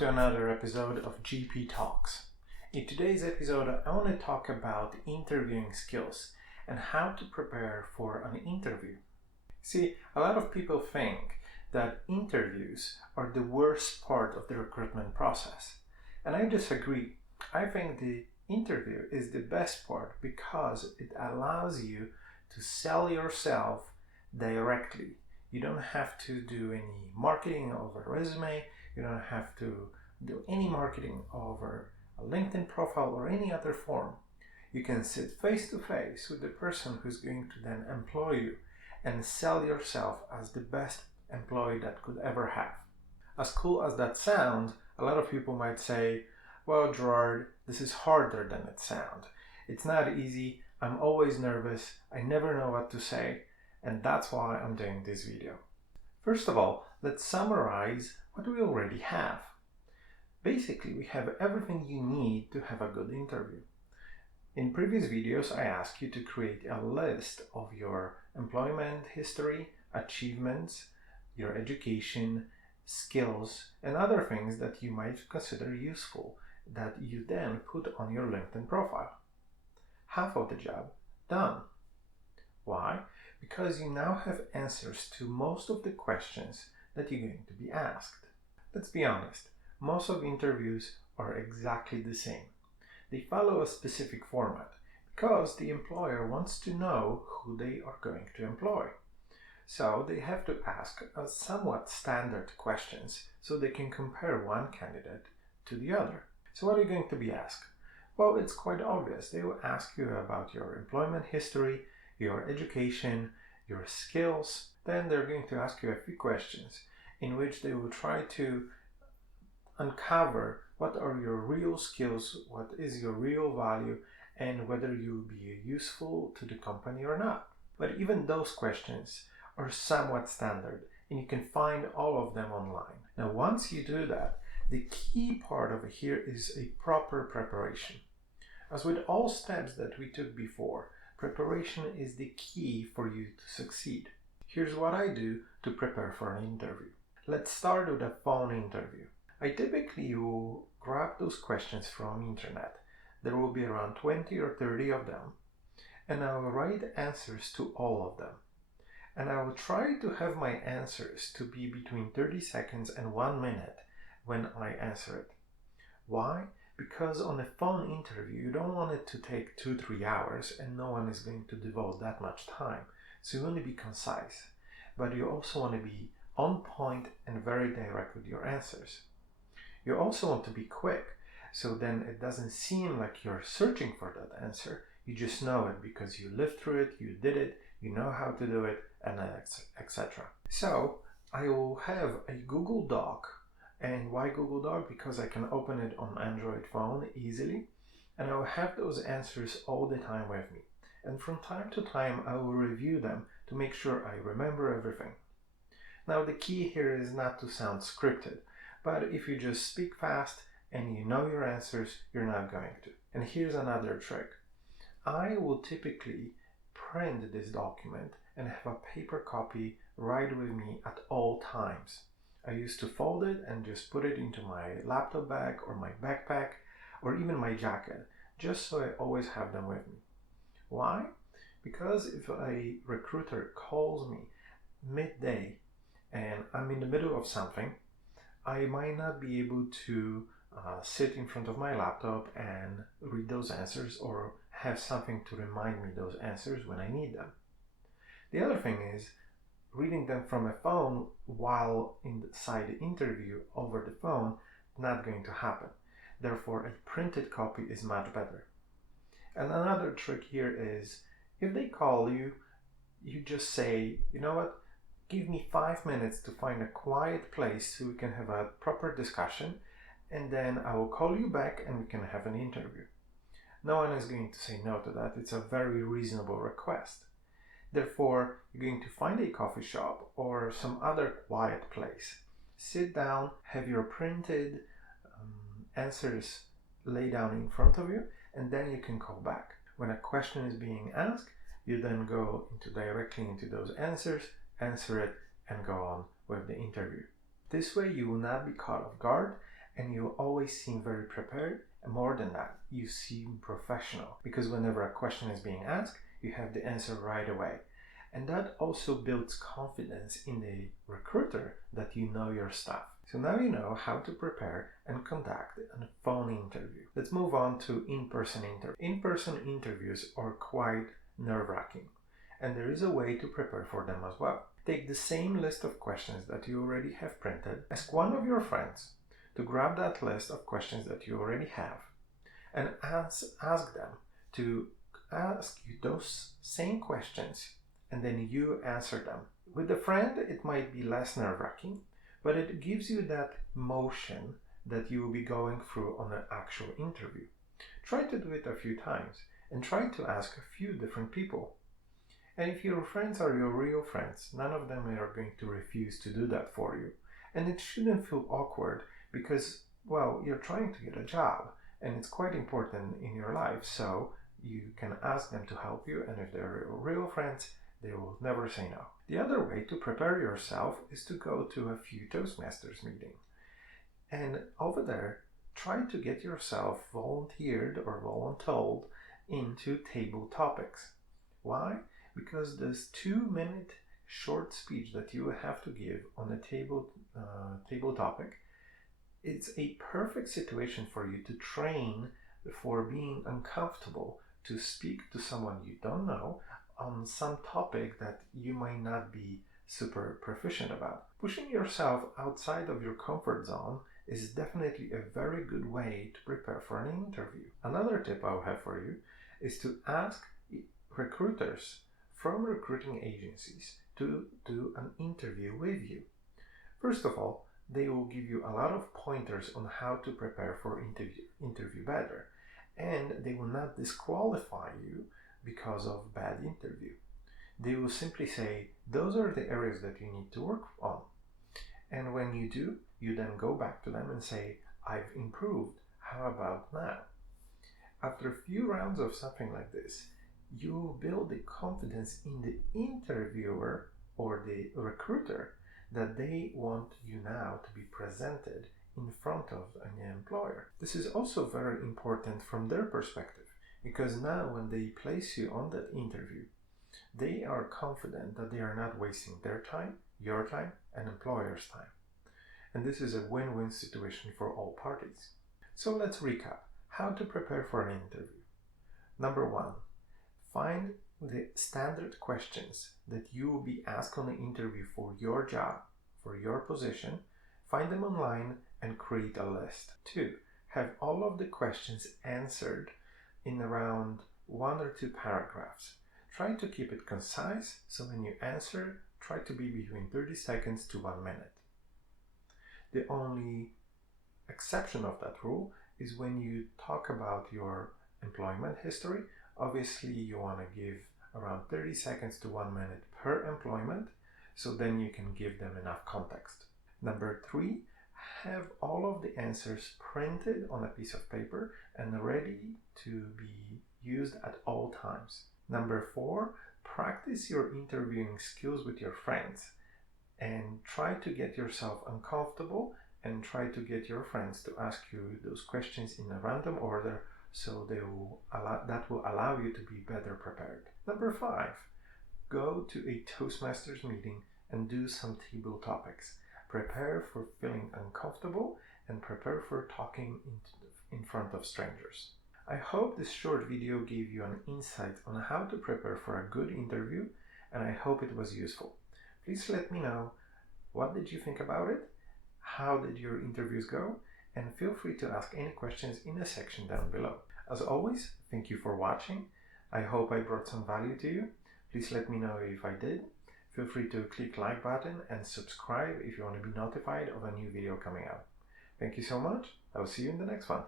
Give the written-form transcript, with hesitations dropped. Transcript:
to another episode of GPTalks. In today's episode, I want to talk about interviewing skills and how to prepare for an interview. See, a lot of people think that interviews are the worst part of the recruitment process. And I disagree. I think the interview is the best part because it allows you to sell yourself directly. You don't have to do any marketing over a resume. You don't have to do any marketing over a LinkedIn profile or any other form. You can sit face to face with the person who's going to then employ you and sell yourself as the best employee that could ever have. As cool as that sounds, a lot of people might say, well, Gerard, this is harder than it sounds. It's not easy. I'm always nervous. I never know what to say. And that's why I'm doing this video. First of all, let's summarize what we already have. Basically, we have everything you need to have a good interview. In previous videos, I asked you to create a list of your employment history, achievements, your education, skills, and other things that you might consider useful that you then put on your LinkedIn profile. Half of the job done. Why? Because you now have answers to most of the questions that you're going to be asked. Let's be honest, most of interviews are exactly the same. They follow a specific format because the employer wants to know who they are going to employ. So they have to ask a somewhat standard questions so they can compare one candidate to the other. So what are you going to be asked? Well, it's quite obvious. They will ask you about your employment history, your education, your skills. Then they're going to ask you a few questions in which they will try to uncover what are your real skills, what is your real value, and whether you will be useful to the company or not. But even those questions are somewhat standard, and you can find all of them online. Now, once you do that, the key part over here is a proper preparation. As with all steps that we took before, preparation is the key for you to succeed. Here's what I do to prepare for an interview. Let's start with a phone interview. I typically will grab those questions from internet. There will be around 20 or 30 of them, and I will write answers to all of them. And I will try to have my answers to be between 30 seconds and 1 minute when I answer it. Why? Because on a phone interview, you don't want it to take 2-3 hours and no one is going to devote that much time. So you want to be concise, but you also want to be on point and very direct with your answers. You also want to be quick, so then it doesn't seem like you're searching for that answer. You just know it because you lived through it, you did it, you know how to do it, and etc. So I will have a Google Doc. And why Google Doc? Because I can open it on Android phone easily, and I will have those answers all the time with me. And from time to time, I will review them to make sure I remember everything. Now, the key here is not to sound scripted, but if you just speak fast and you know your answers, you're not going to. And here's another trick. I will typically print this document and have a paper copy right with me at all times. I used to fold it and just put it into my laptop bag or my backpack or even my jacket, just so I always have them with me. Why? Because if a recruiter calls me midday and I'm in the middle of something, I might not be able to sit in front of my laptop and read those answers or have something to remind me those answers when I need them. The other thing is, reading them from a phone while inside the interview over the phone, not going to happen. Therefore, a printed copy is much better. And another trick here is, if they call you, you just say, you know what, give me 5 minutes to find a quiet place so we can have a proper discussion, and then I will call you back and we can have an interview. No one is going to say no to that. It's a very reasonable request. Therefore, you're going to find a coffee shop or some other quiet place. Sit down, have your printed answers laid down in front of you, and then you can call back. When a question is being asked, you then go directly into those answers, answer it, and go on with the interview. This way you will not be caught off guard and you always seem very prepared. And more than that, you seem professional, because whenever a question is being asked, you have the answer right away. And that also builds confidence in the recruiter that you know your stuff. So now you know how to prepare and conduct a phone interview. Let's move on to in-person interviews. In-person interviews are quite nerve-wracking, and there is a way to prepare for them as well. Take the same list of questions that you already have printed, ask one of your friends to grab that list of questions that you already have, and ask them to ask you those same questions, and then you answer them. With a friend, it might be less nerve-wracking, but it gives you that motion that you will be going through on an actual interview. Try to do it a few times and try to ask a few different people. And if your friends are your real friends, none of them are going to refuse to do that for you. And it shouldn't feel awkward because, well, you're trying to get a job and it's quite important in your life, so you can ask them to help you, and if they're your real friends, they will never say no. The other way to prepare yourself is to go to a few Toastmasters meetings. And over there, try to get yourself volunteered or voluntold into table topics. Why? Because this 2-minute short speech that you have to give on a table topic, it's a perfect situation for you to train for being uncomfortable to speak to someone you don't know on some topic that you might not be super proficient about. Pushing yourself outside of your comfort zone is definitely a very good way to prepare for an interview. Another tip I'll have for you is to ask recruiters from recruiting agencies to do an interview with you. First of all, they will give you a lot of pointers on how to prepare for interview better, and they will not disqualify you because of bad interview. They will simply say, those are the areas that you need to work on. And when you do, you then go back to them and say, I've improved. How about now? After a few rounds of something like this, you will build the confidence in the interviewer or the recruiter that they want you now to be presented in front of an employer. This is also very important from their perspective, because now when they place you on that interview, they are confident that they are not wasting their time, your time, and employer's time. And this is a win-win situation for all parties. So let's recap how to prepare for an interview. Number 1, find the standard questions that you will be asked on the interview for your job, for your position. Find them online and create a list. 2, have all of the questions answered in around 1 or 2 paragraphs. Try to keep it concise, so when you answer, try to be between 30 seconds to 1 minute. The only exception of that rule is when you talk about your employment history. Obviously, you want to give around 30 seconds to 1 minute per employment, so then you can give them enough context. Number 3, have all of the answers printed on a piece of paper and ready to be used at all times. Number 4, practice your interviewing skills with your friends and try to get yourself uncomfortable and try to get your friends to ask you those questions in a random order, so that will allow you to be better prepared. Number 5, go to a Toastmasters meeting and do some table topics. Prepare for feeling uncomfortable and prepare for talking in front of strangers. I hope this short video gave you an insight on how to prepare for a good interview, and I hope it was useful. Please let me know, what did you think about it? How did your interviews go? And feel free to ask any questions in the section down below. As always, thank you for watching. I hope I brought some value to you. Please let me know if I did. Feel free to click like button and subscribe if you want to be notified of a new video coming out. Thank you so much. I will see you in the next one.